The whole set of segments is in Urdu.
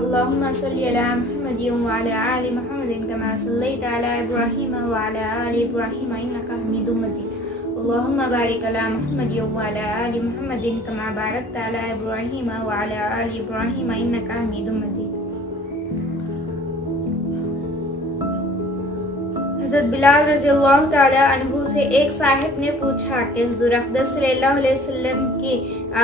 اللهم صل على محمد وعلى آل محمد كما صليت على إبراهيم وعلى آل إبراهيم إنك حميد مجيد اللهم بارك على محمد وعلى آل محمد كما باركت على إبراهيم وعلى آل إبراهيم إنك حميد مجيد۔ حضرت بلال رضی اللہ تعالی عنہ سے ایک صاحب نے پوچھا کہ حضور اقدس صلی اللہ علیہ وسلم کی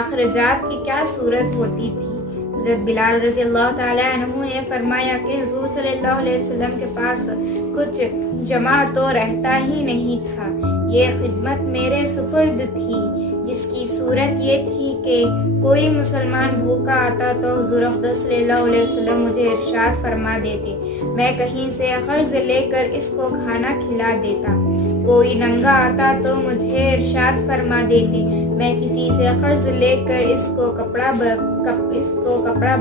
آخرجات کی کیا صورت ہوتی تھی؟ حضرت بلال رضی اللہ تعالی عنہ نے فرمایا کہ حضور صلی اللہ علیہ وسلم کے پاس کچھ جمع تو رہتا ہی نہیں تھا، یہ خدمت میرے سپرد تھی جس کی صورت یہ تھی کہ کوئی مسلمان بھوکا آتا تو حضور اقدس صلی اللہ علیہ وسلم مجھے ارشاد فرما دیتے، میں کہیں سے قرض لے کر اس کو کھانا کھلا دیتا۔ کوئی ننگا آتا تو مجھے ارشاد فرما دیتے، میں کسی سے قرض لے کر اس کو کپڑا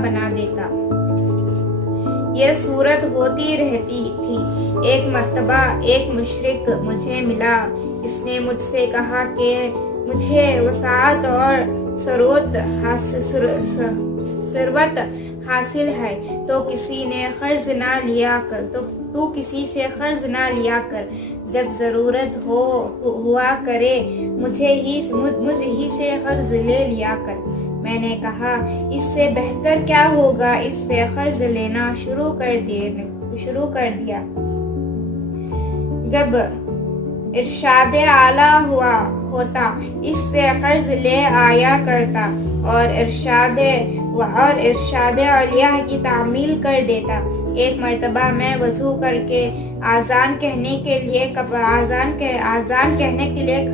بنا دیتا۔ یہ صورت ہوتی رہتی تھی۔ ایک مرتبہ ایک مشرک مجھے ملا، اس نے مجھ سے کہا کہ مجھے وسعت اور ثروت حاصل ہے تو کسی سے قرض نہ لیا کر، جب ضرورت ہوا کرے مجھ ہی سے قرض لے لیا کر۔ میں نے کہا اس سے بہتر کیا ہوگا، اس سے قرض لینا شروع کر دیا۔ جب ارشاد اعلیٰ ہوتا اس سے قرض لے آیا کرتا اور ارشاد علیہ کی تعمیل کر دیتا۔ ایک مرتبہ میں وضو کر کے آذان کہنے کے لیے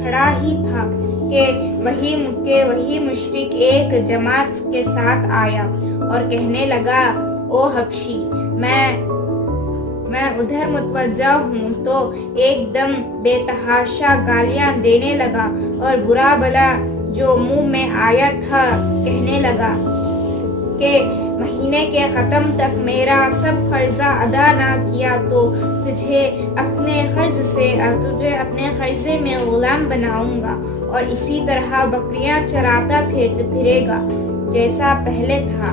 کھڑا ہی تھا کہ وہی مشرک ایک جماعت کے ساتھ آیا اور کہنے لگا، او حبشی، میں ادھر متوجہ ہوں تو ایک دم بے تحاشا گالیاں دینے لگا اور برا بلا جو منہ میں آیا تھا کہنے لگا کہ مہینے کے ختم تک میرا سب قرضہ ادا نہ کیا تو تجھے اپنے قرضے میں غلام بناؤں گا اور اسی طرح بکریاں چراتا پھرے گا جیسا پہلے تھا۔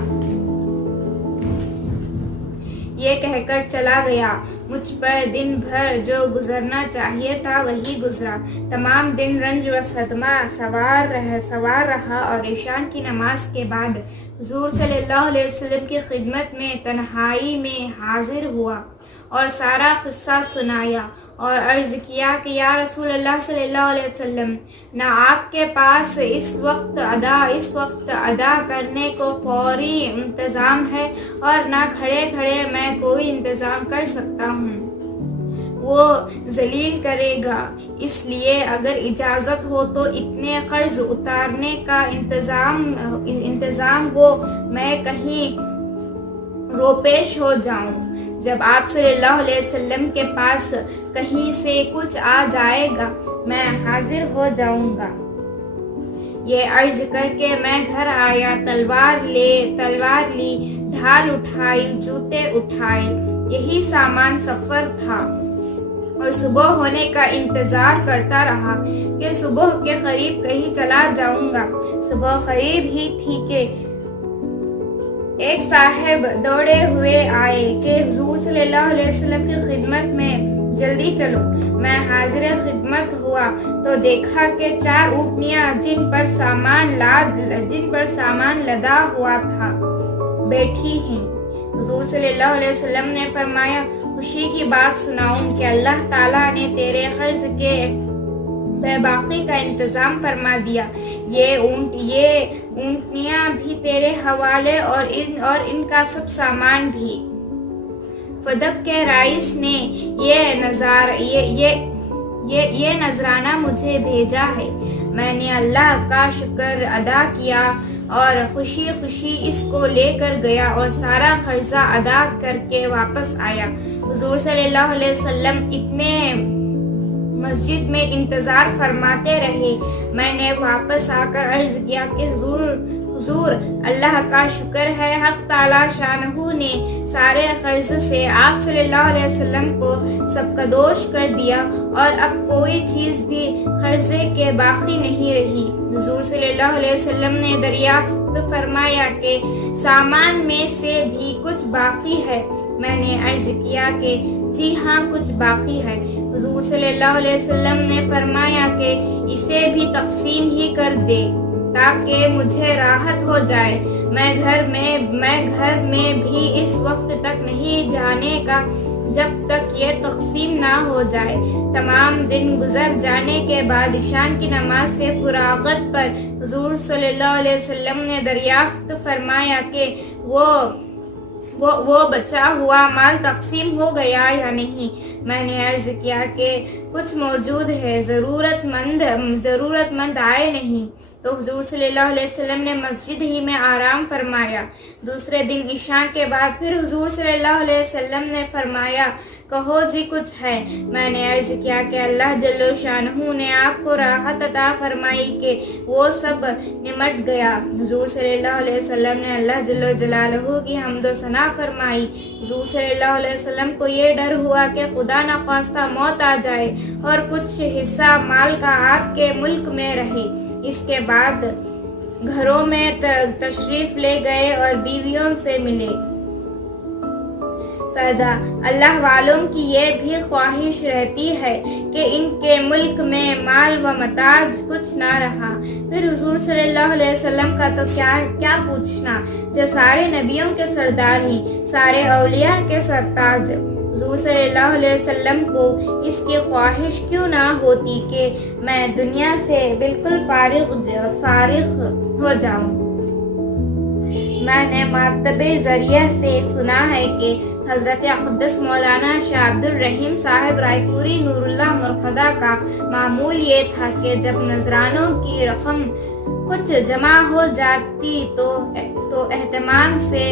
یہ کہہ کر چلا گیا۔ مجھ پر دن بھر جو گزرنا چاہیے تھا وہی گزرا۔ تمام دن رنج و صدمہ سوار رہا اور عشاء کی نماز کے بعد حضور صلی اللہ علیہ وسلم کی خدمت میں تنہائی میں حاضر ہوا اور سارا قصہ سنایا اور عرض کیا کہ یا رسول اللہ صلی اللہ علیہ وسلم، نہ آپ کے پاس اس وقت ادا کرنے کو فوری انتظام ہے اور نہ کھڑے میں کوئی انتظام کر سکتا ہوں، وہ ذلیل کرے گا، اس لیے اگر اجازت ہو تو اتنے قرض اتارنے کا انتظام ہو، میں کہیں روپیش ہو جاؤں۔ جب آپ صلی اللہ علیہ وسلم کے پاس کہیں سے کچھ آ جائے گا میں حاضر ہو جاؤں گا۔ یہ عرض کر کے میں گھر آیا، تلوار لی، ڈھال اٹھائی، جوتے اٹھائے، یہی سامان سفر تھا اور صبح ہونے کا انتظار کرتا رہا کہ صبح کے قریب کہیں چلا جاؤں گا۔ صبح قریب ہی تھی کہ ایک صاحب دوڑے ہوئے آئے کہ حضور صلی اللہ علیہ وسلم کی خدمت میں جلدی چلو۔ میں حاضر خدمت ہوا تو دیکھا کہ 4 اونٹنیاں جن پر سامان لدا ہوا تھا بیٹھی ہیں۔ حضور صلی اللہ علیہ وسلم نے فرمایا، خوشی کی بات سناؤں کہ اللہ تعالیٰ نے تیرے قرض کے بے باقی کا انتظام فرما دیا، یہ اونٹنیاں بھی تیرے حوالے اور ان کا سب سامان بھی۔ فدق کے رئیس نے یہ نذرانہ مجھے بھیجا ہے، میں نے اللہ کا شکر ادا کیا اور خوشی اس کو لے کر گیا اور سارا قرضہ ادا کر کے واپس آیا۔ حضور صلی اللہ علیہ وسلم اتنے مسجد میں انتظار فرماتے رہے۔ میں نے واپس آ کر عرض کیا کہ حضور اللہ کا شکر ہے، حق تعالی شانہ نے سارے قرض سے آپ صلی اللہ علیہ وسلم کو سب کدوش کر دیا اور اب کوئی چیز بھی قرضے کے باقی نہیں رہی۔ حضور صلی اللہ علیہ وسلم نے دریافت فرمایا کہ سامان میں سے بھی کچھ باقی ہے؟ میں نے عرض کیا کہ جی ہاں کچھ باقی ہے۔ حضور صلی اللہ علیہ وسلم نے فرمایا کہ اسے بھی تقسیم ہی کر دے تاکہ مجھے راحت ہو جائے۔ میں گھر میں بھی اس وقت تک نہیں جانے کا جب تک یہ تقسیم نہ ہو جائے۔ تمام دن گزر جانے کے بعد عشاء کی نماز سے فراغت پر حضور صلی اللہ علیہ وسلم نے دریافت فرمایا کہ وہ بچا ہوا مال تقسیم ہو گیا یا نہیں؟ میں نے عرض کیا کہ کچھ موجود ہے، ضرورت مند آئے نہیں۔ تو حضور صلی اللہ علیہ وسلم نے مسجد ہی میں آرام فرمایا۔ دوسرے دن عشاء کے بعد پھر حضور صلی اللہ علیہ وسلم نے فرمایا کہو جی کچھ ہے۔ میں نے عرض کیا کہ اللہ جل شانہ نے آپ کو راحت عطا فرمائی کہ وہ سب نمٹ گیا۔ حضور صلی اللہ علیہ وسلم نے اللہ جل جلالہ کی حمد و ثنا فرمائی۔ حضور صلی اللہ علیہ وسلم کو یہ ڈر ہوا کہ خدا نخواستہ موت آ جائے اور کچھ حصہ مال کا آپ کے ملک میں رہے۔ اس کے بعد گھروں میں تشریف لے گئے اور بیویوں سے ملے۔ اللہ والوں کی یہ بھی خواہش رہتی ہے کہ ان کے ملک میں مال و متاع کچھ نہ رہا۔ پھر حضور صلی اللہ علیہ وسلم کا تو کیا پوچھنا، جو سارے نبیوں کے سردار ہیں، سارے اولیاء کے سرتاج۔ حضور صلی اللہ علیہ وسلم کو اس کی خواہش کیوں نہ ہوتی کہ میں دنیا سے بالکل فارغ ہو جاؤں۔ میں نے مرتبہ ذریعہ سے سنا ہے کہ حضرت اقدس مولانا شاہ عبد الرحیم صاحب رائے پوری نور اللہ مرقدہ کا معمول یہ تھا کہ جب نذرانوں کی رقم کچھ جمع ہو جاتی تو اہتمام سے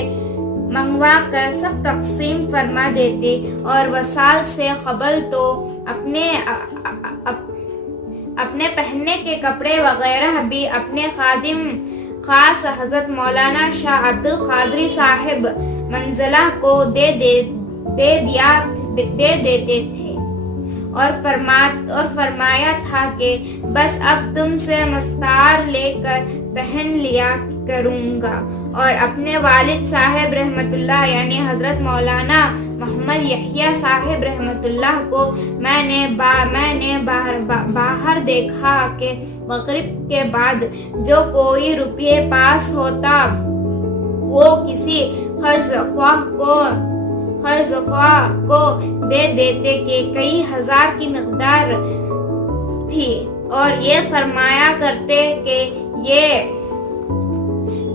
منگوا کر سب تقسیم فرما دیتے اور وصال سے قبل تو اپنے پہننے کے کپڑے وغیرہ بھی اپنے خادم خاص حضرت مولانا شاہ عبد القادری صاحب منزلہ کو دے دیتے تھے اور فرمایا تھا کہ بس اب تم سے مستعار لے کر پہن لیا کروں گا۔ اور اپنے والد صاحب رحمت اللہ یعنی حضرت مولانا محمد یحییٰ صاحب رحمت اللہ کو میں نے باہر دیکھا کہ مغرب کے بعد جو کوئی روپے پاس ہوتا وہ کسی قرض خواہ کو دے دیتے کہ کئی ہزار کی مقدار تھی اور یہ فرمایا کرتے کہ یہ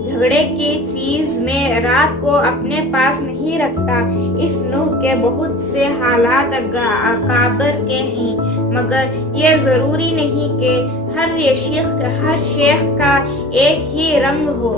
جھگڑے کی چیز میں رات کو اپنے پاس نہیں رکھتا۔ اس نوع کے بہت سے حالات اکابر کے ہیں، مگر یہ ضروری نہیں کہ ہر شیخ کا ایک ہی رنگ ہو۔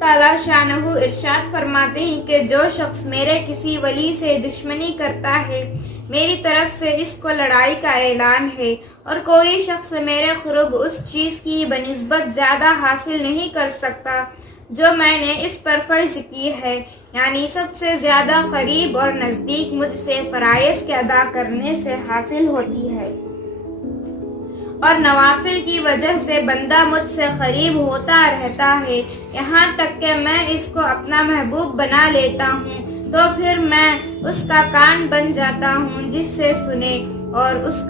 تعالیٰ شانہ ارشاد فرماتے ہیں کہ جو شخص میرے کسی ولی سے دشمنی کرتا ہے میری طرف سے اس کو لڑائی کا اعلان ہے، اور کوئی شخص میرے قرب اس چیز کی بنسبت زیادہ حاصل نہیں کر سکتا جو میں نے اس پر فرض کی ہے، یعنی سب سے زیادہ قریب اور نزدیک مجھ سے فرائض کے ادا کرنے سے حاصل ہوتی ہے، اور نوافل کی وجہ سے بندہ مجھ سے قریب ہوتا رہتا ہے، یہاں تک کہ میں اس کو اپنا محبوب بنا لیتا ہوں، تو پھر میں اس کا کان بن جاتا ہوں جس سے سنے، اور اس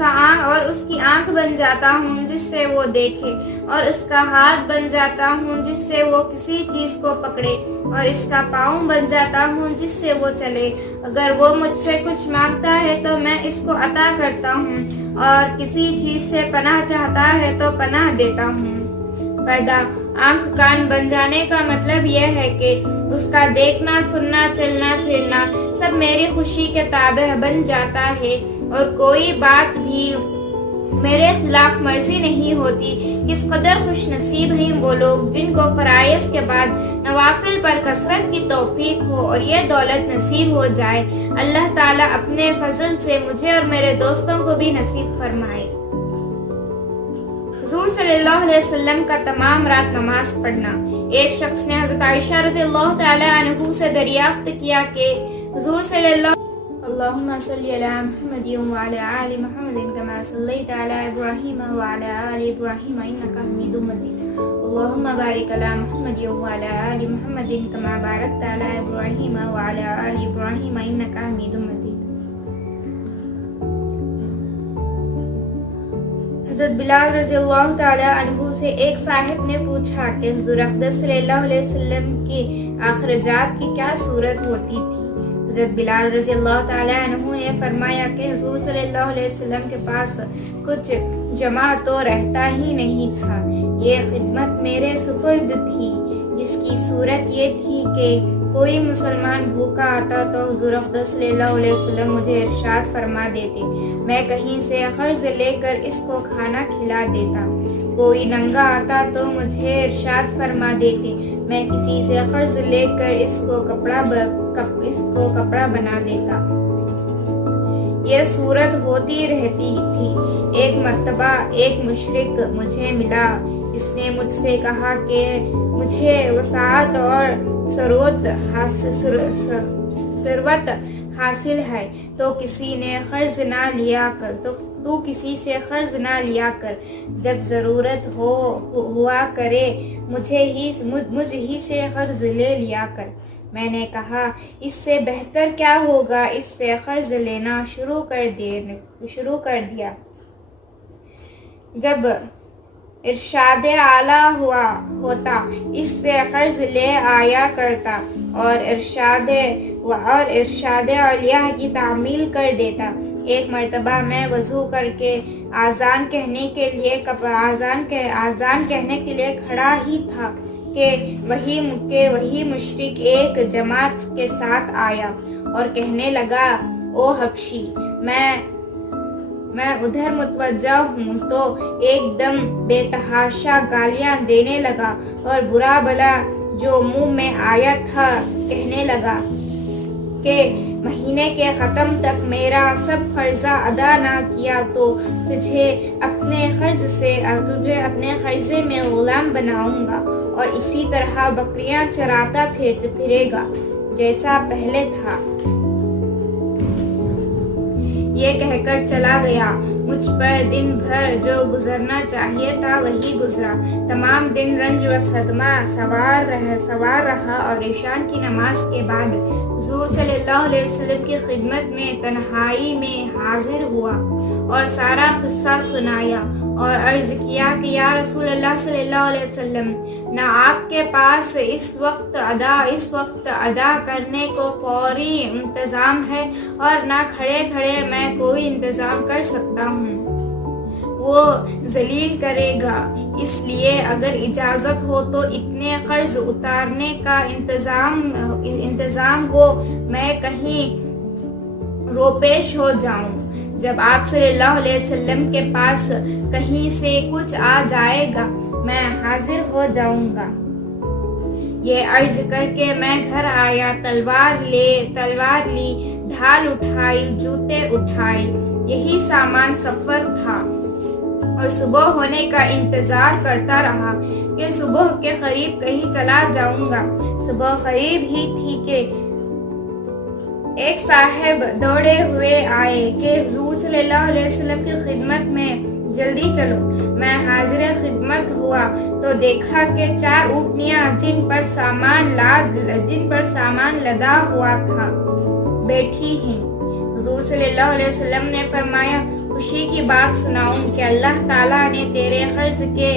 کی آنکھ بن جاتا ہوں جس سے وہ دیکھے، اور اس کا ہاتھ بن جاتا ہوں جس سے وہ کسی چیز کو پکڑے، اور اس کا پاؤں بن جاتا ہوں جس سے وہ چلے۔ اگر وہ مجھ سے کچھ مانگتا ہے تو میں اس کو عطا کرتا ہوں، اور کسی چیز سے پناہ چاہتا ہے تو پناہ دیتا ہوں۔ فائدہ: آنکھ کان بن جانے کا مطلب یہ ہے کہ اس کا دیکھنا، سننا، چلنا پھرنا سب میری خوشی کے تابع بن جاتا ہے، اور کوئی بات بھی میرے خلاف مرضی نہیں ہوتی۔ کس قدر خوش نصیب ہیں وہ لوگ جن کو فرائض کے بعد نوافل پر کثرت کی توفیق ہو اور یہ دولت نصیب ہو جائے۔ اللہ تعالیٰ اپنے فضل سے مجھے اور میرے دوستوں کو بھی نصیب فرمائے۔ حضور صلی اللہ علیہ وسلم کا تمام رات نماز پڑھنا۔ ایک شخص نے حضرت عائشہ رضی اللہ تعالی عنہ سے دریافت کیا کہ حضور صلی اللہ اللهم صل على محمد وعلى آل محمد كما صليت على إبراهيم وعلى آل إبراهيم إنك حميد مجيد اللهم بارك على محمد وعلى آل محمد كما باركت على إبراهيم وعلى آل إبراهيم إنك حميد مجيد۔ حضرت بلال رضی اللہ تعالیٰ عنہ سے ایک صاحب نے پوچھا کہ حضور اقدس صلی اللہ علیہ وسلم کی اخراجات کی کیا صورت ہوتی تھی؟ حضرت بلال رضی اللہ تعالیٰ عنہ نے فرمایا کہ حضور صلی اللہ علیہ وسلم کے پاس کچھ جمع تو رہتا ہی نہیں تھا، یہ خدمت میرے سپرد تھی، جس کی صورت یہ تھی کہ کوئی مسلمان بھوکا آتا تو حضور اقدس صلی اللہ علیہ وسلم مجھے ارشاد فرما دیتے، میں کہیں سے قرض لے کر اس کو کھانا کھلا دیتا۔ کوئی ننگا آتا تو مجھے ارشاد فرما دیتے، میں کسی سے قرض لے کر اس کو کپڑا بنا دیتا۔ یہ صورت ہوتی رہتی تھی۔ ایک مرتبہ ایک مشرک مجھے ملا، اس نے مجھ سے کہا کہ مجھے وسعت اور ثروت حاصل ہے تو کسی سے قرض نہ لیا کر، جب ضرورت ہوا کرے مجھ ہی سے قرض لے لیا کر۔ میں نے کہا اس سے بہتر کیا ہوگا، اس سے قرض لینا شروع کر دیا۔ جب ارشاد اعلیٰ ہوتا اس سے قرض لے آیا کرتا اور ارشاد علیہ کی تعمیل کر دیتا۔ ایک مرتبہ میں وضو کر کے آذان کہنے کے لیے کھڑا ہی تھا کہ وہی مشرک ایک جماعت کے ساتھ آیا اور کہنے لگا، او حبشی، میں ادھر متوجہ ہوں، تو ایک دم بے تحاشا گالیاں دینے لگا اور برا بلا جو منہ میں آیا تھا کہنے لگا کہ مہینے کے ختم تک میرا سب قرضہ ادا نہ کیا تو تجھے اپنے قرضے میں غلام بناؤں گا اور اسی طرح بکریاں چراتا پھرے گا جیسا پہلے تھا۔ یہ کہہ کر چلا گیا۔ مجھ پر دن بھر جو گزرنا چاہیے تھا وہی گزرا۔ تمام دن رنج و صدمہ سوار رہا اور عشاء کی نماز کے بعد حضور صلی اللہ علیہ وسلم کی خدمت میں تنہائی میں حاضر ہوا اور سارا قصہ سنایا اور عرض کیا کہ یا رسول اللہ صلی اللہ علیہ وسلم، نہ آپ کے پاس اس وقت ادا کرنے کو فوری انتظام ہے اور نہ کھڑے میں کوئی انتظام کر سکتا ہوں، وہ ذلیل کرے گا، اس لیے اگر اجازت ہو تو اتنے قرض اتارنے کا انتظام ہو، میں کہیں روپیش ہو جاؤں۔ جب آپ صلی اللہ علیہ وسلم کے پاس کہیں سے کچھ آ جائے گا میں حاضر ہو جاؤں گا۔ یہ عرض کر کے میں گھر آیا، تلوار لی، ڈھال اٹھائی، جوتے اٹھائے، یہی سامان سفر تھا اور صبح ہونے کا انتظار کرتا رہا کہ صبح کے قریب کہیں چلا جاؤں گا۔ صبح قریب ہی تھی کہ ایک صاحب دوڑے ہوئے آئے کہ حضور صلی اللہ علیہ وسلم کی خدمت میں جلدی چلو۔ میں حاضر خدمت ہوا تو دیکھا کہ 4 اونٹنیاں جن پر سامان لدا ہوا تھا بیٹھی ہیں۔ حضور صلی اللہ علیہ وسلم نے فرمایا، خوشی کی بات سناؤں کہ اللہ تعالیٰ نے تیرے قرض کے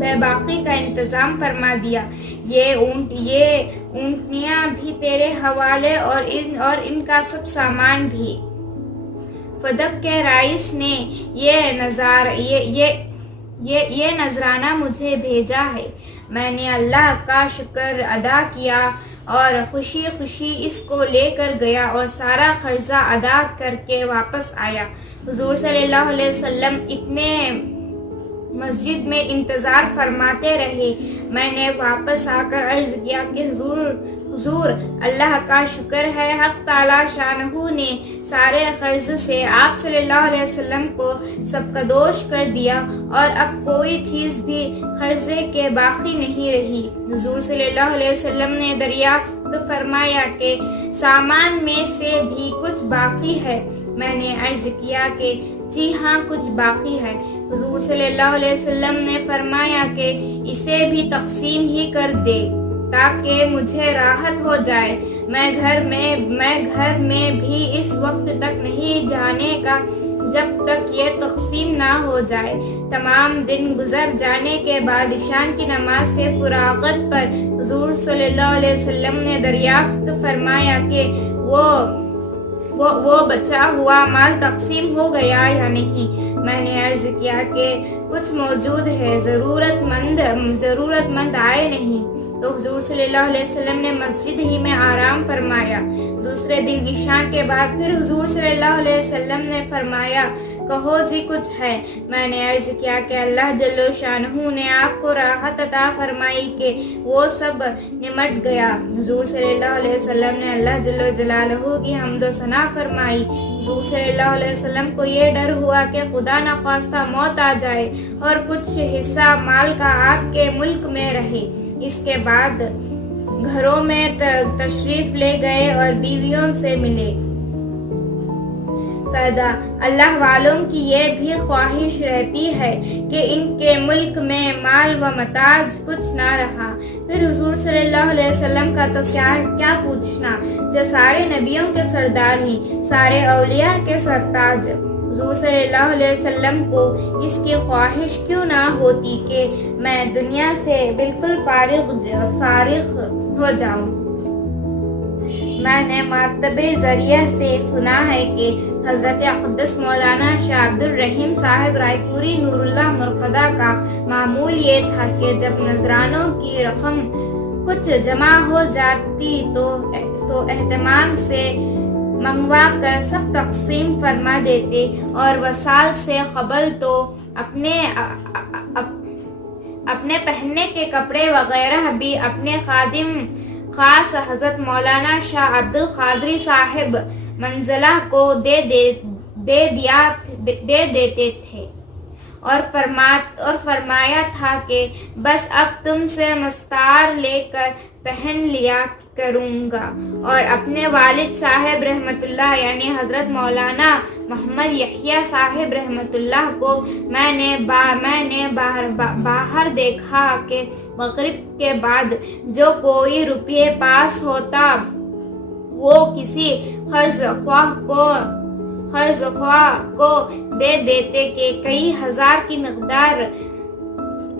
بے باقی کا انتظام فرما دیا، یہ اونٹنیاں بھی تیرے حوالے اور ان کا سب سامان بھی۔ فدق کے رئیس نے یہ نذرانہ مجھے بھیجا ہے، میں نے اللہ کا شکر ادا کیا اور خوشی اس کو لے کر گیا اور سارا قرضہ ادا کر کے واپس آیا۔ حضور صلی اللہ علیہ وسلم اتنے مسجد میں انتظار فرماتے رہے۔ میں نے واپس آ کر عرض کیا کہ حضور اللہ کا شکر ہے، حق تعالی شانہ نے سارے قرض سے آپ صلی اللہ علیہ وسلم کو سب قدوش کر دیا اور اب کوئی چیز بھی قرضے کے باقی نہیں رہی۔ حضور صلی اللہ علیہ وسلم نے دریافت فرمایا کہ سامان میں سے بھی کچھ باقی ہے؟ میں نے عرض کیا کہ جی ہاں کچھ باقی ہے۔ حضور صلی اللہ علیہ وسلم نے فرمایا کہ اسے بھی تقسیم ہی کر دے تاکہ مجھے راحت ہو جائے۔ میں گھر میں بھی اس وقت تک نہیں جانے کا جب تک یہ تقسیم نہ ہو جائے۔ تمام دن گزر جانے کے بعد عشاء کی نماز سے فراغت پر حضور صلی اللہ علیہ وسلم نے دریافت فرمایا کہ وہ بچا ہوا مال تقسیم ہو گیا یا نہیں۔ میں نے عرض کیا کہ کچھ موجود ہے، ضرورت مند آئے نہیں۔ تو حضور صلی اللہ علیہ وسلم نے مسجد ہی میں آرام فرمایا۔ دوسرے دن عشاء کے بعد پھر حضور صلی اللہ علیہ وسلم نے فرمایا کہو جی کچھ ہے۔ میں نے عرض کیا کہ اللہ جل شانہ نے آپ کو راحت عطا فرمائی کہ وہ سب نمٹ گیا۔ حضور صلی اللہ علیہ وسلم نے اللہ جل جلالہ کی حمد و ثنا فرمائی۔ حضور صلی اللہ علیہ وسلم کو یہ ڈر ہوا کہ خدا نخواستہ موت آ جائے اور کچھ حصہ مال کا آپ کے ملک میں رہے۔ اس کے بعد گھروں میں تشریف لے گئے اور بیویوں سے ملے۔ اللہ والوں کی یہ بھی خواہش رہتی ہے کہ ان کے ملک میں مال و متاع کچھ نہ رہا۔ پھر حضور صلی اللہ علیہ وسلم کا تو کیا پوچھنا، جو سارے نبیوں کے سردار ہی، سارے اولیاء کے سرتاج۔ حضور صلی اللہ علیہ وسلم کو اس کی خواہش کیوں نہ ہوتی کہ میں دنیا سے بالکل فارغ ہو جاؤں۔ میں نے مکتب ذریعہ سے سنا ہے کہ حضرت اقدس مولانا شاہ عبد الرحیم صاحب رائے پوری نور اللہ مرقدہ کا معمول یہ تھا کہ جب نذرانوں کی رقم کچھ جمع ہو جاتی تو اہتمام سے منگوا کر سب تقسیم فرما دیتے اور وصال سے قبل تو اپنے پہننے کے کپڑے وغیرہ بھی اپنے خادم خاص حضرت مولانا شاہ عبد القادری صاحب منزلہ کو دے دیتے تھے اور فرمایا تھا کہ بس اب تم سے مستار لے کر پہن لیا کروں گا۔ اور اپنے والد صاحب رحمت اللہ یعنی حضرت مولانا محمد یحییٰ صاحب رحمت اللہ کو میں نے باہر دیکھا کہ مغرب کے بعد جو کوئی روپیے پاس ہوتا وہ کسی قرض خواہ کو دے دیتے کہ کئی ہزار کی مقدار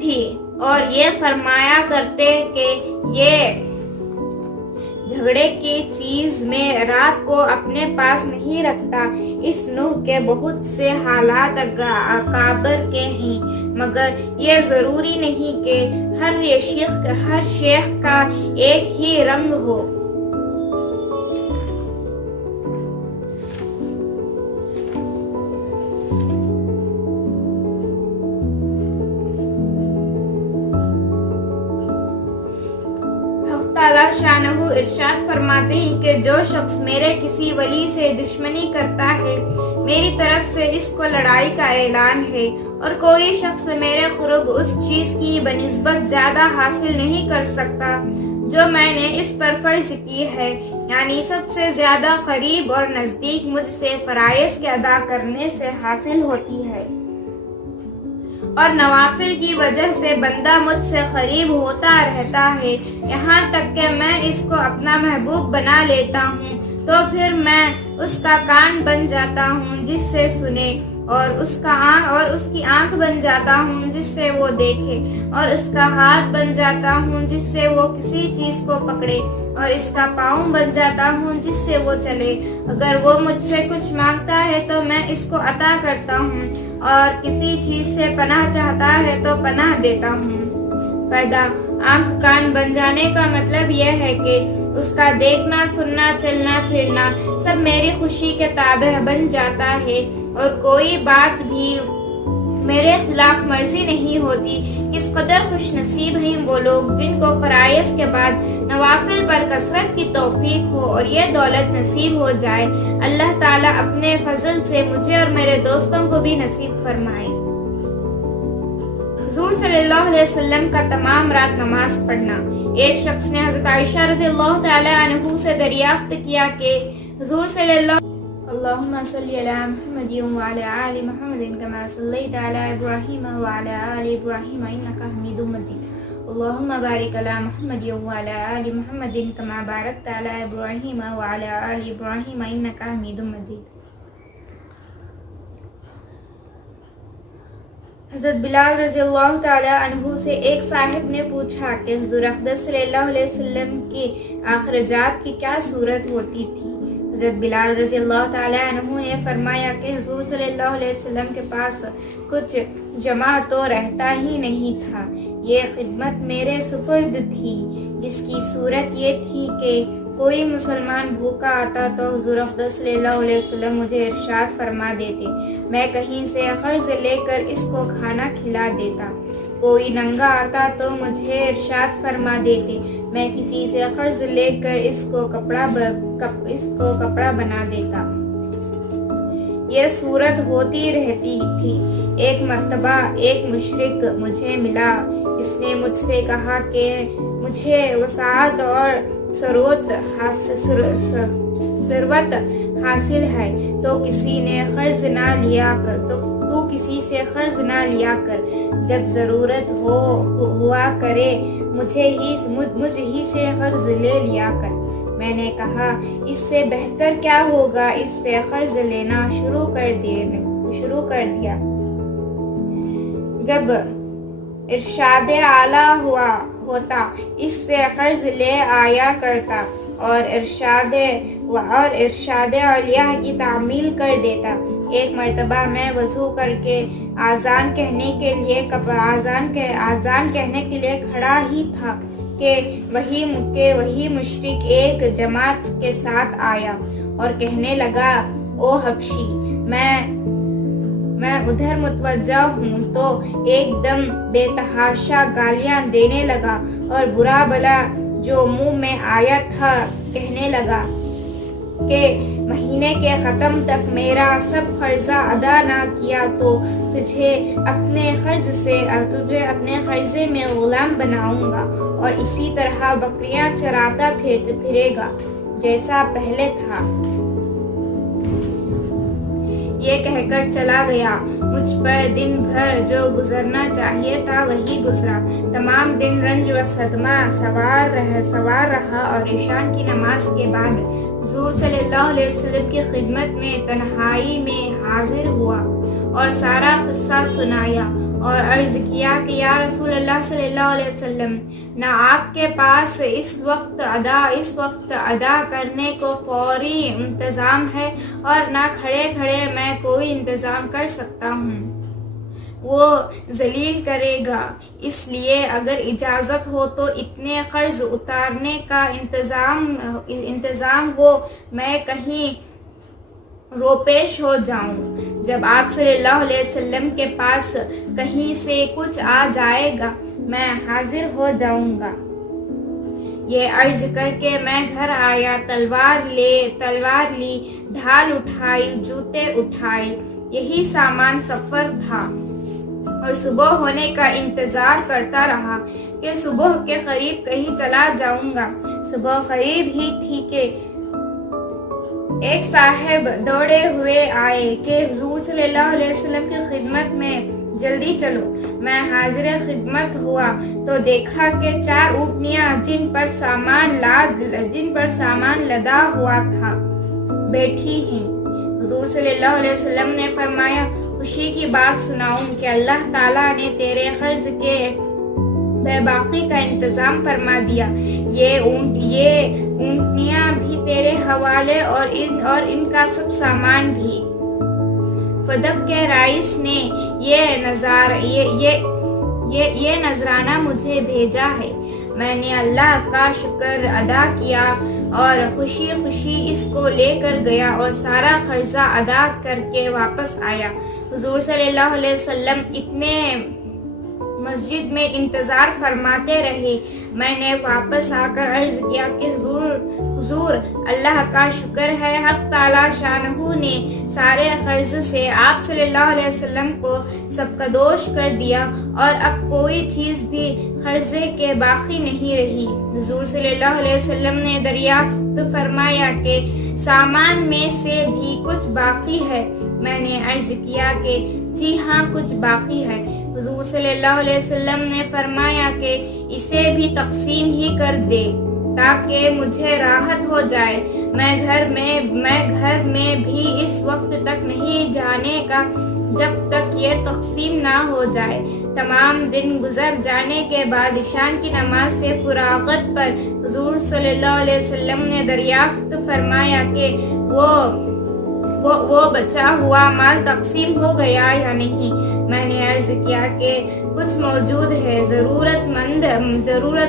تھی اور یہ فرمایا کرتے کہ یہ جھگڑے کی چیز میں رات کو اپنے پاس نہیں رکھتا۔ اس نوع کے بہت سے حالات اکابر کے ہیں، مگر یہ ضروری نہیں کہ ہر شیخ کا ایک ہی رنگ ہو۔ شانہ ارشاد فرماتے ہیں کہ جو شخص میرے کسی ولی سے دشمنی کرتا ہے میری طرف سے اس کو لڑائی کا اعلان ہے، اور کوئی شخص میرے قرب اس چیز کی بنسبت زیادہ حاصل نہیں کر سکتا جو میں نے اس پر فرض کی ہے، یعنی سب سے زیادہ قریب اور نزدیک مجھ سے فرائض کے ادا کرنے سے حاصل ہوتی ہے، اور نوافل کی وجہ سے بندہ مجھ سے قریب ہوتا رہتا ہے یہاں تک کہ میں اس کو اپنا محبوب بنا لیتا ہوں، تو پھر میں اس کا کان بن جاتا ہوں جس سے سنے، اور اس کی آنکھ بن جاتا ہوں جس سے وہ دیکھے، اور اس کا ہاتھ بن جاتا ہوں جس سے وہ کسی چیز کو پکڑے، اور اس کا پاؤں بن جاتا ہوں جس سے وہ چلے۔ اگر وہ مجھ سے کچھ مانگتا ہے تو میں اس کو عطا کرتا ہوں، اور کسی چیز سے پناہ چاہتا ہے تو پناہ دیتا ہوں۔ فائدہ: آنکھ کان بن جانے کا مطلب یہ ہے کہ اس کا دیکھنا، سننا، چلنا پھرنا سب میری خوشی کے تابع بن جاتا ہے، اور کوئی بات بھی میرے خلاف مرضی نہیں ہوتی۔ کس قدر خوش نصیب ہیں وہ لوگ جن کو فرائض کے بعد نوافل پر کثرت کی توفیق ہو اور یہ دولت نصیب ہو جائے۔ اللہ تعالیٰ اپنے فضل سے مجھے اور میرے دوستوں کو بھی نصیب فرمائے۔ حضور صلی اللہ علیہ وسلم کا تمام رات نماز پڑھنا۔ ایک شخص نے حضرت عائشہ رضی اللہ تعالی عنہ سے دریافت کیا کہ حضور صلی اللہ اللهم صل على محمد وعلى آل محمد كما صليت على إبراهيم وعلى آل إبراهيم إنك حميد مجيد اللهم بارك على محمد وعلى آل محمد كما باركت على إبراهيم وعلى آل إبراهيم إنك حميد مجيد۔ حضرت بلال رضی اللہ تعالی عنہ سے ایک صاحب نے پوچھا کہ حضور اقدس صلی اللہ علیہ وسلم کی آخرجات کی کیا صورت ہوتی تھی؟ حضرت بلال رضی اللہ تعالی عنہ نے فرمایا کہ حضور صلی اللہ علیہ وسلم کے پاس کچھ جمع تو رہتا ہی نہیں تھا، یہ خدمت میرے سپرد تھی، جس کی صورت یہ تھی کہ کوئی مسلمان بھوکا آتا تو حضور اقدس صلی اللہ علیہ وسلم مجھے ارشاد فرما دیتے، میں کہیں سے قرض لے کر اس کو کھانا کھلا دیتا۔ کوئی ننگا آتا تو مجھے ارشاد فرما دیتے، میں کسی سے قرض لے کر اس کو کپڑا بنا دیتا۔ یہ صورت ہوتی رہتی تھی۔ ایک مرتبہ ایک مشرک مجھے ملا، اس نے مجھ سے کہا کہ مجھے وسعت اور ثروت حاصل ہے تو کسی سے قرض نہ لیا کر، جب ضرورت ہوا کرے مجھ ہی سے قرض لے لیا کر۔ میں نے کہا اس سے بہتر کیا ہوگا، اس سے قرض لینا شروع کر دیا۔ جب ارشاد اعلیٰ ہوتا اس سے قرض لے آیا کرتا اور ارشاد علیہ کی تعمیل کر دیتا۔ ایک مرتبہ میں وضو کر کے آذان کہنے کے لیے کھڑا ہی تھا کہ وہی مشرک ایک جماعت کے ساتھ آیا اور کہنے لگا، او حبشی، میں ادھر متوجہ ہوں تو ایک دم بے تحاشا گالیاں دینے لگا اور برا بلا جو منہ میں آیا تھا کہنے لگا کہ مہینے کے ختم تک میرا سب قرضہ ادا نہ کیا تو تجھے اپنے قرضے میں غلام بناؤں گا اور اسی طرح بکریاں چراتا پھرے گا جیسا پہلے تھا۔ یہ کہہ کر چلا گیا۔ مجھ پر دن بھر جو گزرنا چاہیے تھا وہی گزرا۔ تمام دن رنج و صدمہ سوار رہا اور عشاء کی نماز کے بعد حضور صلی اللہ علیہ وسلم کی خدمت میں تنہائی میں حاضر ہوا اور سارا قصہ سنایا اور عرض کیا کہ یا رسول اللہ صلی اللہ علیہ وسلم، نہ آپ کے پاس اس وقت ادا کرنے کو فوری انتظام ہے اور نہ کھڑے کھڑے میں کوئی انتظام کر سکتا ہوں، وہ ذلیل کرے گا، اس لیے اگر اجازت ہو تو اتنے قرض اتارنے کا انتظام ہو، میں کہیں روپیش ہو جاؤں۔ جب آپ صلی اللہ علیہ وسلم کے پاس کہیں سے کچھ آ جائے گا میں حاضر ہو جاؤں گا۔ یہ عرض کر کے میں گھر آیا، تلوار لی، ڈھال اٹھائی، جوتے اٹھائے، یہی سامان سفر تھا اور صبح ہونے کا انتظار کرتا رہا کہ صبح کے قریب کہیں چلا جاؤں گا۔ صبح قریب ہی تھی کہ ایک صاحب دوڑے ہوئے آئے کہ حضور صلی اللہ علیہ وسلم کی خدمت میں جلدی چلو۔ میں حاضر خدمت ہوا تو دیکھا کہ 4 اونٹنیاں جن پر سامان لدا ہوا تھا بیٹھی ہیں۔ حضور صلی اللہ علیہ وسلم نے فرمایا، خوشی کی بات سناؤں کہ اللہ تعالیٰ نے تیرے قرض کے بے باقی کا انتظام فرما دیا، یہ اونٹنیاں بھی تیرے حوالے اور ان کا سب سامان بھی۔ فدق کے رئیس نے یہ نذرانہ مجھے بھیجا ہے، میں نے اللہ کا شکر ادا کیا اور خوشی اس کو لے کر گیا اور سارا قرضہ ادا کر کے واپس آیا۔ حضور صلی اللہ علیہ وسلم اتنے مسجد میں انتظار فرماتے رہے۔ میں نے واپس آ کر عرض کیا کہ حضور اللہ کا شکر ہے، حق تعالی شانہ نے سارے قرض سے آپ صلی اللہ علیہ وسلم کو سب قدوش کر دیا اور اب کوئی چیز بھی قرضے کے باقی نہیں رہی۔ حضور صلی اللہ علیہ وسلم نے دریافت فرمایا کہ سامان میں سے بھی کچھ باقی ہے؟ میں نے عرض کیا کہ جی ہاں کچھ باقی ہے۔ حضور صلی اللہ علیہ وسلم نے فرمایا کہ اسے بھی تقسیم ہی کر دے تاکہ مجھے راحت ہو جائے۔ میں گھر میں بھی اس وقت تک نہیں جانے کا جب تک یہ تقسیم نہ ہو جائے۔ تمام دن گزر جانے کے بعد عشاء کی نماز سے فراغت پر حضور صلی اللہ علیہ وسلم نے دریافت فرمایا کہ وہ بچا ہوا مال تقسیم ہو گیا یا نہیں؟ میں نے عرض کیا کہ کچھ موجود ہے، ضرورت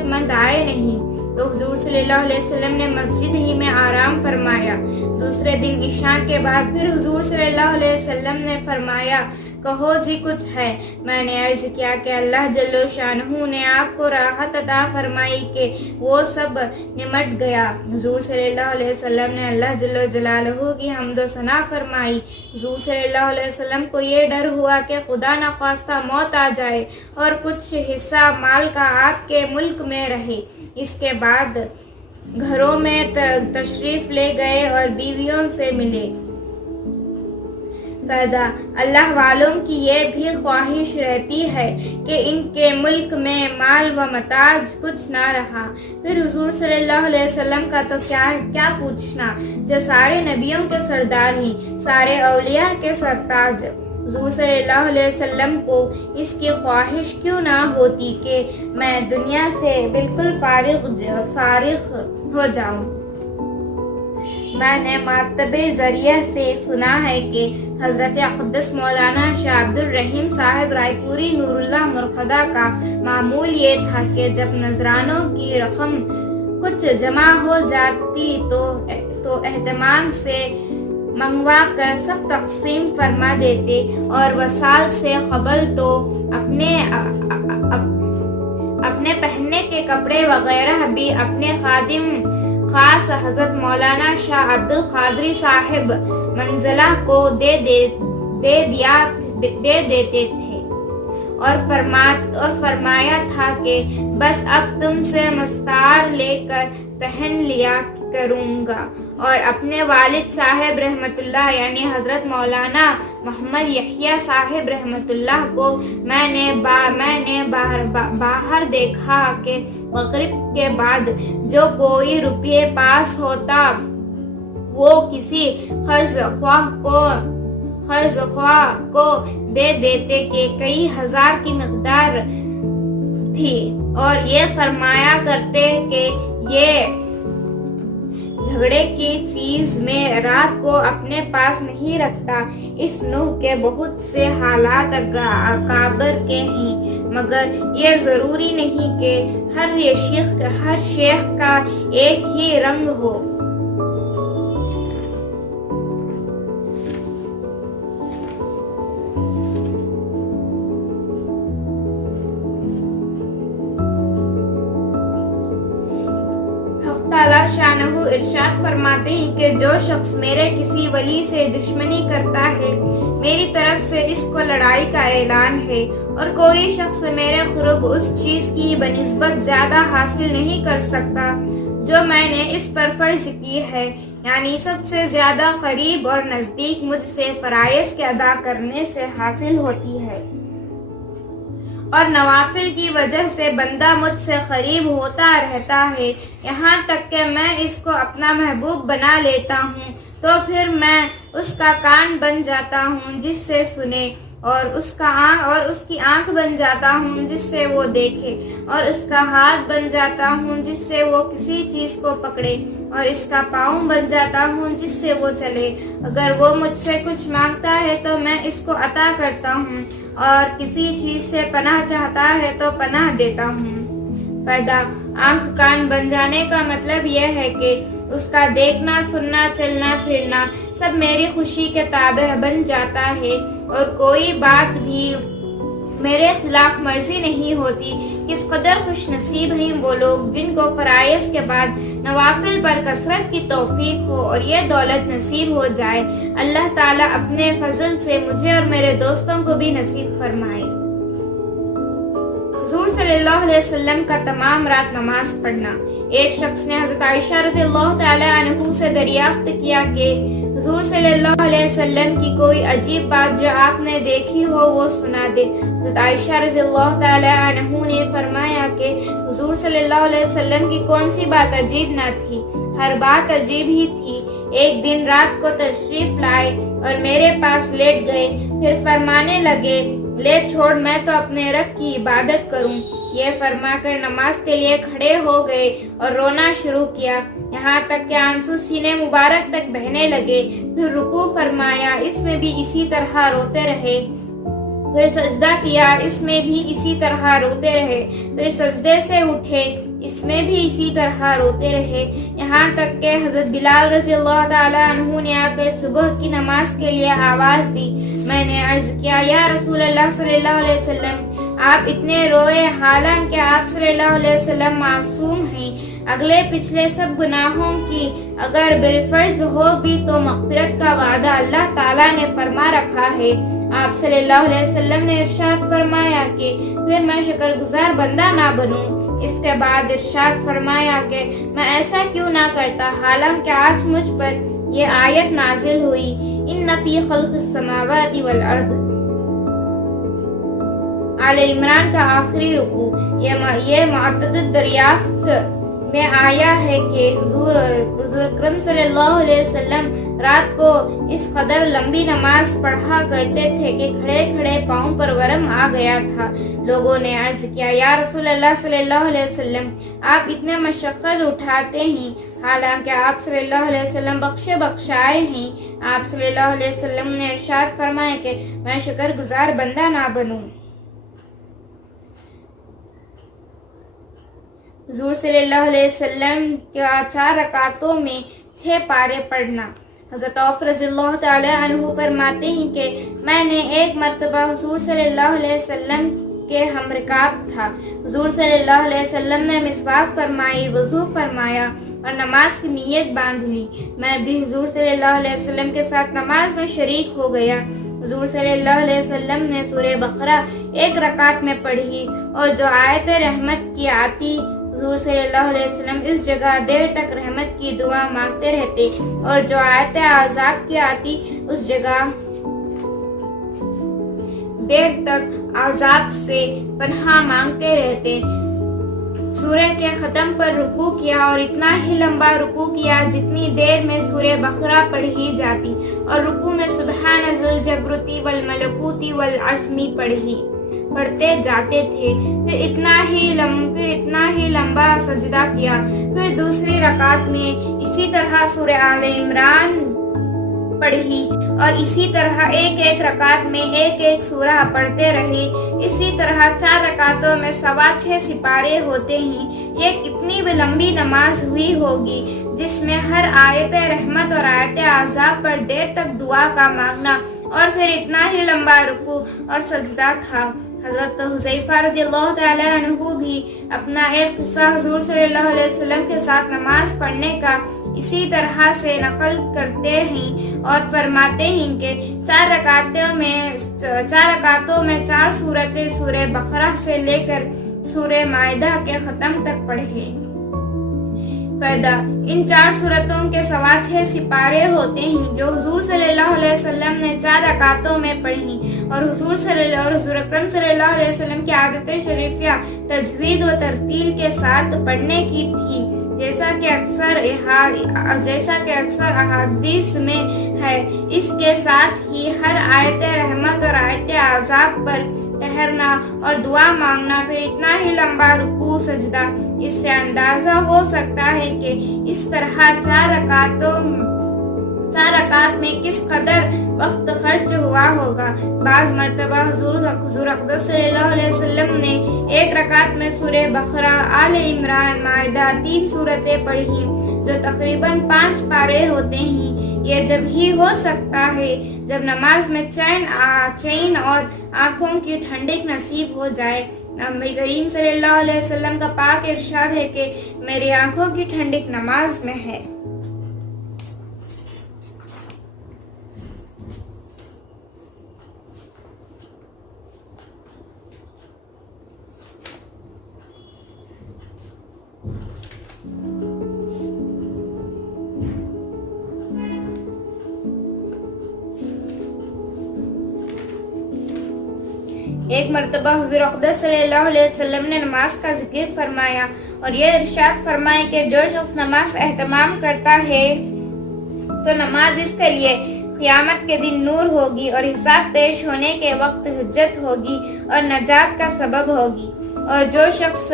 مند آئے نہیں۔ تو حضور صلی اللہ علیہ وسلم نے مسجد ہی میں آرام فرمایا۔ دوسرے دن عشاء کے بعد پھر حضور صلی اللہ علیہ وسلم نے فرمایا کہو جی کچھ ہے۔ میں نے عرض کیا کہ اللہ جل شانہ نے آپ کو راحت عطا فرمائی کہ وہ سب نمٹ گیا۔ حضور صلی اللہ علیہ وسلم نے اللہ جل جلالہ کی حمد و ثنا فرمائی۔ حضور صلی اللہ علیہ وسلم کو یہ ڈر ہوا کہ خدا نخواستہ موت آ جائے اور کچھ حصہ مال کا آپ کے ملک میں رہے۔ اس کے بعد گھروں میں تشریف لے گئے اور بیویوں سے ملے۔ اللہ والوں کی یہ بھی خواہش رہتی ہے کہ ان کے ملک میں مال و متاع کچھ نہ رہا۔ پھر حضور صلی اللہ علیہ وسلم کا تو کیا پوچھنا، جو سارے نبیوں کے سردار ہیں، سارے اولیاء کے سرتاج۔ حضور صلی اللہ علیہ وسلم کو اس کی خواہش کیوں نہ ہوتی کہ میں دنیا سے بالکل فارغ ہو جاؤں۔ میں نے مکتبے ذریعہ سے سنا ہے کہ حضرت اقدس مولانا شاہ عبد الرحیم صاحب رائے پوری نور اللہ مرقدہ کا معمول یہ تھا کہ جب نذرانوں کی رقم کچھ جمع ہو جاتی تو اہتمام سے منگوا کر سب تقسیم فرما دیتے اور وصال سے قبل تو اپنے پہننے کے کپڑے وغیرہ بھی اپنے خادم خاص حضرت مولانا شاہ عبد القادری صاحب منزلہ کو دے دیتے تھے اور فرمایا تھا کہ بس اب تم سے مستعار لے کر پہن لیا کروں گا۔ اور اپنے والد صاحب رحمت اللہ یعنی حضرت مولانا محمد یحییٰ صاحب رحمت اللہ کو میں نے باہر دیکھا کہ مغرب کے بعد جو کوئی روپے پاس ہوتا وہ کسی قرض خواہ کو دے دیتے کہ کئی ہزار کی مقدار تھی، اور یہ فرمایا کرتے کہ یہ جھگڑے کی چیز میں رات کو اپنے پاس نہیں رکھتا۔ اس نوع کے بہت سے حالات اکابر کے ہیں، مگر یہ ضروری نہیں کہ ہر شیخ کا ایک ہی رنگ ہو۔ ارشاد فرماتے ہیں کہ جو شخص میرے کسی ولی سے دشمنی کرتا ہے میری طرف سے اس کو لڑائی کا اعلان ہے، اور کوئی شخص میرے قرب اس چیز کی بنسبت زیادہ حاصل نہیں کر سکتا جو میں نے اس پر فرض کی ہے، یعنی سب سے زیادہ قریب اور نزدیک مجھ سے فرائض کے ادا کرنے سے حاصل ہوتی ہے، اور نوافل کی وجہ سے بندہ مجھ سے قریب ہوتا رہتا ہے، یہاں تک کہ میں اس کو اپنا محبوب بنا لیتا ہوں، تو پھر میں اس کا کان بن جاتا ہوں جس سے سنے، اور اس کی آنکھ بن جاتا ہوں جس سے وہ دیکھے، اور اس کا ہاتھ بن جاتا ہوں جس سے وہ کسی چیز کو پکڑے، اور اس کا پاؤں بن جاتا ہوں جس سے وہ چلے۔ اگر وہ مجھ سے کچھ مانگتا ہے تو میں اس کو عطا کرتا ہوں، اور کسی چیز سے پناہ چاہتا ہے تو پناہ دیتا ہوں۔ فائدہ: آنکھ کان بن جانے کا مطلب یہ ہے کہ اس کا دیکھنا، سننا، چلنا پھرنا سب میری خوشی کے تابع بن جاتا ہے، اور کوئی بات بھی میرے خلاف مرضی نہیں ہوتی۔ کس قدر خوش نصیب ہیں وہ لوگ جن کو فرائض کے بعد نوافل پر کثرت کی توفیق ہو اور یہ دولت نصیب ہو جائے۔ اللہ تعالیٰ اپنے فضل سے مجھے اور میرے دوستوں کو بھی نصیب فرمائے۔ حضور صلی اللہ علیہ وسلم کا تمام رات نماز پڑھنا۔ ایک شخص نے حضرت عائشہ رضی اللہ تعالی عنہ سے دریافت کیا کہ حضور صلی اللہ علیہ وسلم کی کوئی عجیب بات جو آپ نے دیکھی ہو وہ سنا دے۔ حضرت عائشہ رضی اللہ تعالی عنہ نے فرمایا کہ حضور صلی اللہ علیہ وسلم کی کون سی بات عجیب نہ تھی، ہر بات عجیب ہی تھی۔ ایک دن رات کو تشریف لائے اور میرے پاس لیٹ گئے، پھر فرمانے لگے لے چھوڑ، میں تو اپنے رب کی عبادت کروں۔ یہ فرما کر نماز کے لیے کھڑے ہو گئے اور رونا شروع کیا، یہاں تک کہ آنسو سینے مبارک تک بہنے لگے۔ پھر رکوع فرمایا، اس میں بھی اسی طرح روتے رہے۔ پھر سجدہ کیا، اس میں بھی اسی طرح روتے رہے۔ پھر سجدے سے اٹھے، اس میں بھی اسی طرح روتے رہے، یہاں تک کہ حضرت بلال رضی اللہ تعالی عنہ نے آ کر صبح کی نماز کے لیے آواز دی۔ میں نے عرض کیا، یا رسول اللہ صلی اللہ علیہ وسلم، آپ اتنے روئے حالانکہ آپ صلی اللہ علیہ وسلم معصوم ہیں، اگلے پچھلے سب گناہوں کی اگر بالفرض ہو بھی تو مغفرت کا وعدہ اللہ تعالیٰ نے فرما رکھا ہے۔ آپ صلی اللہ علیہ وسلم نے ارشاد فرمایا کہ پھر میں شکر گزار بندہ نہ بنوں۔ اس کے بعد ارشاد فرمایا کہ میں ایسا کیوں نہ کرتا، حالانکہ آج مجھ پر یہ آیت نازل ہوئی، ان فی خلق السماوات والارض۔ آل عمران کا آخری رکوع۔ یہ معتدد دریافت میں آیا ہے کہ حضور اکرم صلی اللہ علیہ وسلم رات کو اس قدر لمبی نماز پڑھا کرتے تھے کہ کھڑے کھڑے پاؤں پر ورم آ گیا تھا۔ لوگوں نے عرض کیا، یا رسول اللہ صلی اللہ علیہ وسلم، آپ اتنے مشقت اٹھاتے ہیں، حالانکہ آپ صلی اللہ علیہ وسلم بخشے بخشائے ہیں۔ آپ صلی اللہ علیہ وسلم نے ارشاد فرمایا کہ میں شکر گزار بندہ نہ بنوں۔ حضور صلی اللہ علیہ وسلم کا 4 رکعتوں میں 6 پارے پڑھنا۔ حضرت عوف رضی اللہ تعالی عنہ فرماتے ہیں کہ میں نے ایک مرتبہ حضور صلی اللہ علیہ وسلم کے ہم رکاب تھا۔ حضور صلی اللہ علیہ وسلم نے مسواک فرمائی، وضو فرمایا اور نماز کی نیت باندھ لی۔ میں بھی حضور صلی اللہ علیہ وسلم کے ساتھ نماز میں شریک ہو گیا۔ حضور صلی اللہ علیہ وسلم نے سورہ بقرہ 1 رکعت میں پڑھی اور جو آیت رحمت کی آتی، حضور صلی اللہ علیہ وسلم اس جگہ دیر تک رحمت کی دعا مانگتے رہتے، اور جو آیت عذاب کی آتی اس جگہ دیر تک عذاب سے پناہ مانگتے رہتے۔ سورہ کے ختم پر رکوع کیا اور اتنا ہی لمبا رکوع کیا جتنی دیر میں سورہ بقرہ پڑھی جاتی، اور رکوع میں سبحان ذی الجبروتی والملکوتی والعظمی پڑھتے جاتے تھے۔ پھر اتنا ہی لمبا سجدہ کیا۔ پھر دوسری رکعت میں اسی طرح سورہ آل عمران پڑھی اور اسی طرح ایک رکعت میں ایک سورہ پڑھتے رہے۔ اسی طرح 4 رکعتوں میں 6.25 سپارے ہوتے ہیں۔ یہ کتنی بھی لمبی نماز ہوئی ہوگی جس میں ہر آیت رحمت اور آیت عذاب پر دیر تک دعا کا مانگنا، اور پھر اتنا ہی لمبا رکوع اور سجدہ تھا۔ حضرت حذیفہ رضی اللہ تعالی عنہ بھی اپنا ایک قصہ حضور صلی اللہ علیہ وسلم کے ساتھ نماز پڑھنے کا اسی طرح سے نقل کرتے ہیں اور فرماتے ہیں کہ 4 رکعتوں میں 4 سورتیں سورہ بقرہ سے لے کر سورہ مائدہ کے ختم تک پڑھے۔ فائدہ: ان 4 سورتوں کے 6.25 سپارے ہوتے ہیں جو حضور صلی اللہ علیہ وسلم نے 4 رکعتوں میں پڑھی، اور حضور اکرم صلی اللہ علیہ وسلم کی عادت شریفیہ تجوید و ترتیل کے ساتھ پڑھنے کی تھی، جیسا کہ اکثر احادیث میں ہے۔ اس کے ساتھ ہی ہر آیت رحمت اور آیت عذاب پر ٹھہرنا اور دعا مانگنا، پھر اتنا ہی لمبا رکوع سجدہ۔ اس سے اندازہ ہو سکتا ہے کہ اس طرح 4 رکعت میں کس قدر وقت خرچ ہوا ہوگا۔ بعض مرتبہ حضور اقدس صلی اللہ علیہ وسلم نے 1 رکعت میں سورہ بقرہ، آل عمران، مائدہ 3 سورتیں پڑھی جو تقریباً 5 پارے ہوتے ہیں۔ یہ جب ہی ہو سکتا ہے جب نماز میں چین اور آنکھوں کی ٹھنڈک نصیب ہو جائے۔ نبی کریم صلی اللہ علیہ وسلم کا پاک ارشاد ہے کہ میری آنکھوں کی ٹھنڈک نماز میں ہے۔ ایک مرتبہ حضور اقدس صلی اللہ علیہ وسلم نے نماز کا ذکر فرمایا اور یہ ارشاد فرمایا کہ جو شخص نماز اہتمام کرتا ہے تو نماز اس کے لیے قیامت کے دن نور ہوگی اور حساب پیش ہونے کے وقت حجت ہوگی اور نجات کا سبب ہوگی، اور جو شخص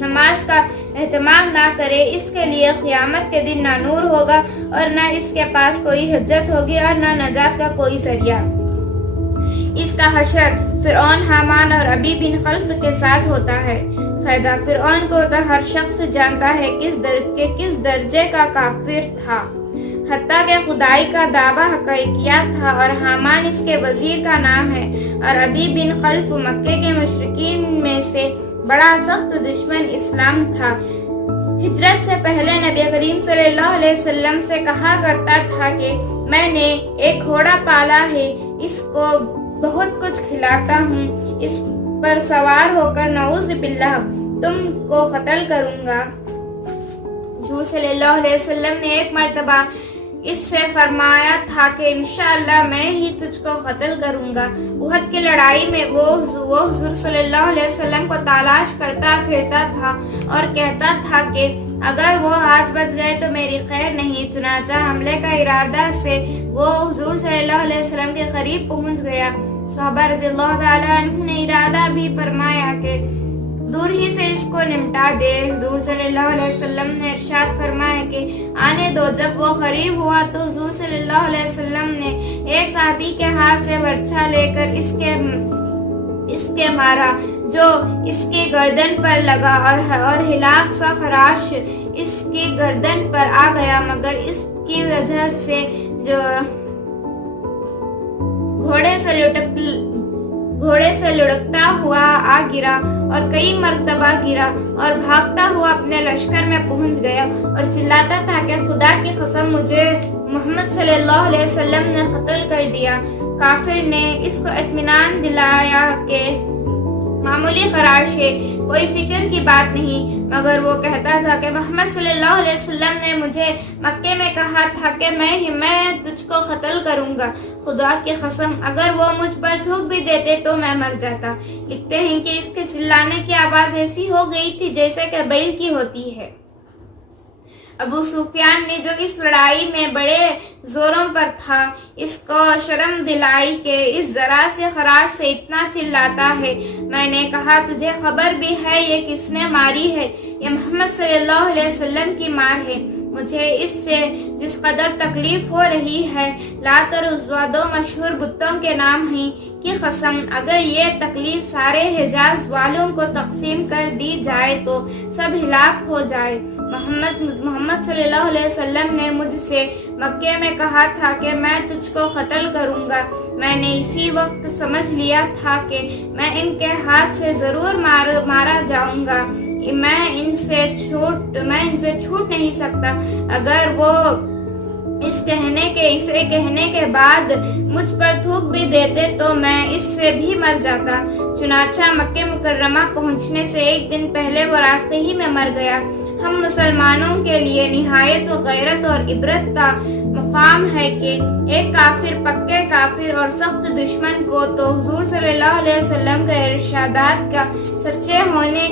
نماز کا اہتمام نہ کرے اس کے لیے قیامت کے دن نہ نور ہوگا اور نہ اس کے پاس کوئی حجت ہوگی اور نہ نجات کا کوئی ذریعہ۔ اس کا حشر فرعون، حامان اور ابی بن خلف کے ساتھ ہوتا ہے۔ فائدہ، فرعون کو تو ہر شخص جانتا ہے کس درجے کا کافر تھا، حتیٰ کہ خدائی کا دعویٰ حقیقیات تھا، اور حامان اس کے وزیر کا نام ہے، اور ابی بن خلف مکے کے مشرکین میں سے بڑا سخت دشمن اسلام تھا۔ ہجرت سے پہلے نبی کریم صلی اللہ علیہ وسلم سے کہا کرتا تھا کہ میں نے ایک گھوڑا پالا ہے، اس کو بہت کچھ کھلاتا ہوں، اس پر سوار ہو کر نعوذ باللہ تم کو قتل کروں گا۔ حضور صلی اللہ علیہ وسلم نے ایک مرتبہ اس سے فرمایا تھا کہ انشاءاللہ میں ہی تجھ کو قتل کروں گا۔ احد کی لڑائی میں وہ حضور صلی اللہ علیہ وسلم کو تلاش کرتا پھرتا تھا اور کہتا تھا کہ اگر وہ آج بچ گئے تو میری خیر نہیں۔ چنانچہ حملے کا ارادہ سے وہ حضور صلی اللہ علیہ وسلم کے قریب پہنچ گیا۔ صحابہ رضی اللہ تعالیٰ عنہ نے ارادہ بھی فرمایا کہ دور ہی سے اس کو نمٹا دے۔ حضور صلی اللہ علیہ وسلم نے ارشاد فرمایا کہ آنے دو۔ جب وہ قریب ہوا تو حضور صلی اللہ علیہ وسلم نے ایک صحابی کے ہاتھ سے برچھا لے کر اس کے مارا، جو اس کی گردن پر لگا اور ہلاک سا خراش اس کی گردن پر آ گیا، مگر اس کی وجہ سے جو گھوڑے سے لڑکتا ہوا آ گرا اور کئی مرتبہ گرا اور بھاگتا ہوا اپنے لشکر میں پہنچ گیا اور چلاتا تھا کہ خدا کی قسم مجھے محمد صلی اللہ علیہ وسلم نے قتل کر دیا۔ کافر نے اس کو اطمینان دلایا کہ معمولی خراش ہے، کوئی فکر کی بات نہیں، مگر وہ کہتا تھا کہ محمد صلی اللہ علیہ وسلم نے مجھے مکے میں کہا تھا کہ میں تجھ کو قتل کروں گا۔ خدا کی قسم اگر وہ مجھ پر تھوک بھی دیتے تو میں مر جاتا۔ لکھتے ہیں کہ اس کے چلانے کی آواز ایسی ہو گئی تھی جیسے کہ بیل کی ہوتی ہے۔ ابو سفیان نے جو اس لڑائی میں بڑے زوروں پر تھا، اس کو شرم دلائی کہ اس ذرا سے خراش سے اتنا چلاتا ہے۔ میں نے کہا تجھے خبر بھی ہے یہ کس نے ماری ہے؟ یہ محمد صلی اللہ علیہ وسلم کی مار ہے۔ مجھے اس سے جس قدر تکلیف ہو رہی ہے، لات اور عزا دو مشہور بتوں کے نام ہیں کی قسم، اگر یہ تکلیف سارے حجاز والوں کو تقسیم کر دی جائے تو سب ہلاک ہو جائے۔ محمد صلی اللہ علیہ وسلم نے مجھ سے مکے میں کہا تھا کہ میں تجھ کو قتل کروں گا۔ میں نے اسی وقت سمجھ لیا تھا کہ میں ان کے ہاتھ سے ضرور مارا جاؤں گا، میں ان سے چھوٹ نہیں سکتا۔ اگر وہ اسے کہنے کے بعد مجھ پر تھوک بھی دیتے تو میں اس سے بھی مر جاتا۔ چنانچہ مکہ مکرمہ پہنچنے سے ایک دن پہلے وہ راستے ہی میں مر گیا۔ ہم مسلمانوں کے لیے نہایت و غیرت اور عبرت کا مقام ہے کہ ایک کافر، پکے کافر اور سخت دشمن کو تو حضور صلی اللہ علیہ وسلم کے ارشادات کا سچے ہونے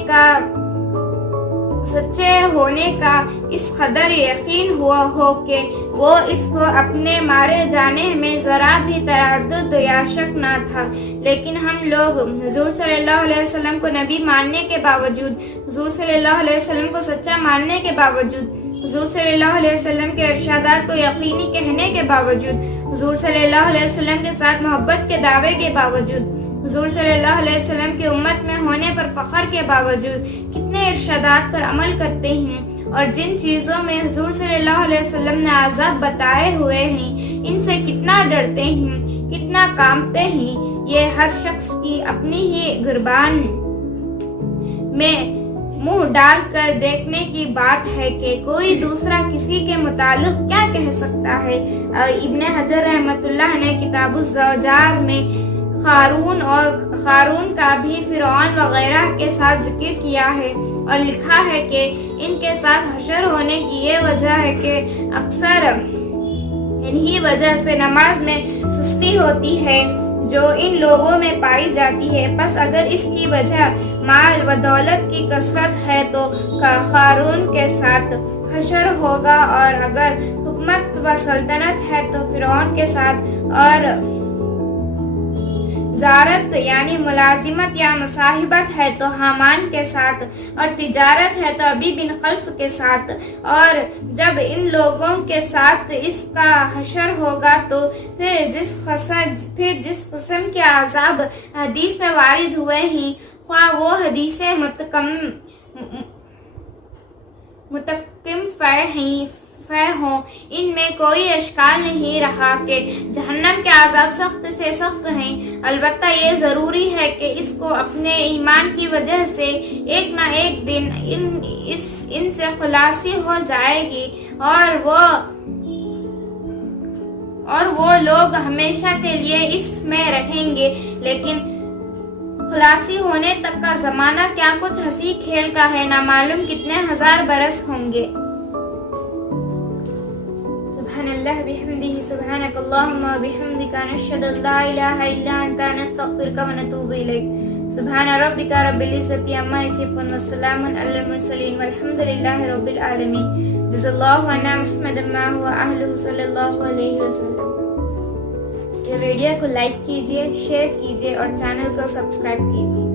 کا اس قدر یقین ہو کہ وہ اس کو اپنے مارے جانے میں ذرا بھی تردد یا شک نہ تھا۔ لیکن ہم لوگ حضور صلی اللہ علیہ وسلم کو نبی ماننے کے باوجود، حضور صلی اللہ علیہ وسلم کو سچا ماننے کے باوجود، حضور صلی اللہ علیہ وسلم کے ارشادات کو یقینی کہنے کے باوجود، حضور صلی اللہ علیہ وسلم کے ساتھ محبت کے دعوے کے باوجود، حضور صلی اللہ علیہ وسلم کی امت میں ہونے پر فخر کے باوجود کتنے ارشادات پر عمل کرتے ہیں، اور جن چیزوں میں حضور صلی اللہ علیہ وسلم نے عذاب بتائے ہوئے ہیں ان سے کتنا ڈرتے ہیں، کتنا کانپتے ہیں۔ یہ ہر شخص کی اپنی ہی گربان میں منہ ڈال کر دیکھنے کی بات ہے کہ کوئی دوسرا کسی کے متعلق کیا کہہ سکتا ہے۔ ابن حجر رحمۃ اللہ نے کتاب الزوجات میں قارون کا بھی فرعون وغیرہ کے ساتھ ذکر کیا ہے اور لکھا ہے کہ ان کے ساتھ حشر ہونے کی یہ وجہ ہے کہ اکثر انہی وجہ سے نماز میں سستی ہوتی ہے۔ جو ان لوگوں میں پائی جاتی ہے۔ پس اگر اس کی وجہ مال و دولت کی کثرت ہے تو قارون کے ساتھ حشر ہوگا، اور اگر حکمت و سلطنت ہے تو فرعون کے ساتھ، اور زارت یعنی ملازمت یا مصاحبت ہے تو حامان کے ساتھ، اور تجارت ہے تو ابی بن خلف کے ساتھ۔ اور جب ان لوگوں کے ساتھ اس کا حشر ہوگا تو پھر جس قسم کے عذاب حدیث میں وارد ہوئے ہیں، خواہ وہ حدیثیں متقم فہ ہوں، ان میں کوئی اشکال نہیں رہا کہ جہنم کے عذاب سخت سے سخت ہیں۔ البتہ یہ ضروری ہے کہ اس کو اپنے ایمان کی وجہ سے ایک نہ ایک دن ان سے خلاصی ہو جائے گی، اور وہ لوگ ہمیشہ کے لیے اس میں رہیں گے، لیکن خلاصی ہونے تک کا زمانہ کیا کچھ ہنسی کھیل کا ہے، نہ معلوم کتنے ہزار برس ہوں گے۔ سبحان اللہ بحمدہ، سبحانک اللہم وبحمدک، نشہد ان لا الہ الا انت، نستغفرک ونتوب الیک۔ سبحان ربک رب العزت عما یصفون، وسلام علی المرسلین، والحمد للہ رب العالمین۔ جزا اللہ عنا محمد ما هو اہلہ صلی اللہ علیہ وسلم۔ یہ ویڈیو کو لائک کیجئے، شیئر کیجئے اور چینل کو سبسکرائب کیجئے۔